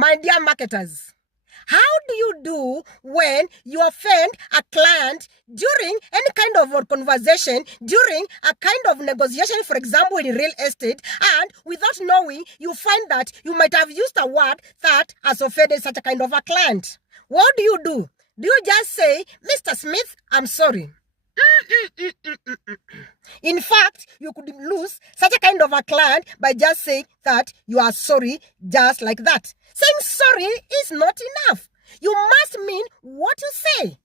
My dear marketers, how do you do when you offend a client during any kind of conversation, during a kind of negotiation, for example, in real estate, and without knowing, you find that you might have used a word that has offended such a kind of a client? What do? Do you just say, Mr. Smith, I'm sorry? In fact, you could lose such a kind of a client by just saying that you are sorry, just like that. Saying sorry is not enough. You must mean what you say.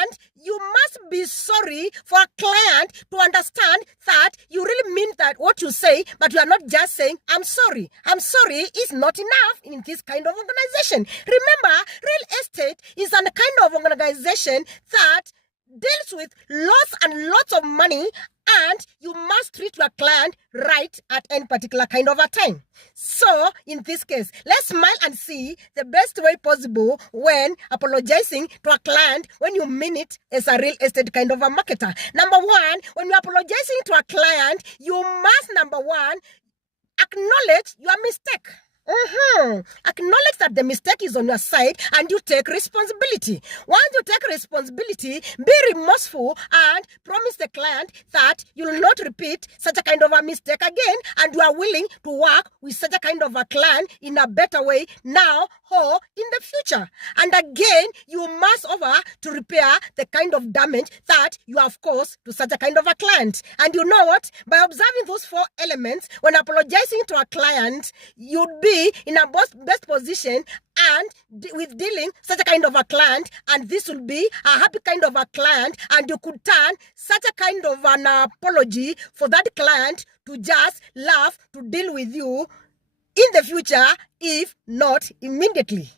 And you must be sorry for a client to understand that you really mean that what you say, but you are not just saying, I'm sorry. I'm sorry is not enough in this kind of organization. Remember, real estate is a kind of organization that deals with lots and lots of money, and you must treat your client right at any particular kind of a time. So in this case, let's smile and see the best way possible when apologizing to a client when you mean it as a real estate kind of a marketer. Number one, when you're apologizing to a client, you must, number one, acknowledge your mistake. Acknowledge that the mistake is on your side and you take responsibility. Once you take responsibility, be remorseful and promise the client that you will not repeat such a kind of a mistake again, and you are willing to work with such a kind of a client in a better way now or in the future. And again, you must offer to repair the kind of damage that you have caused to such a kind of a client. And you know what? By observing those four elements, when apologizing to a client, you'd be in a best position and with dealing such a kind of a client, and this will be a happy kind of a client, and you could turn such a kind of an apology for that client to just laugh to deal with you in the future, if not immediately.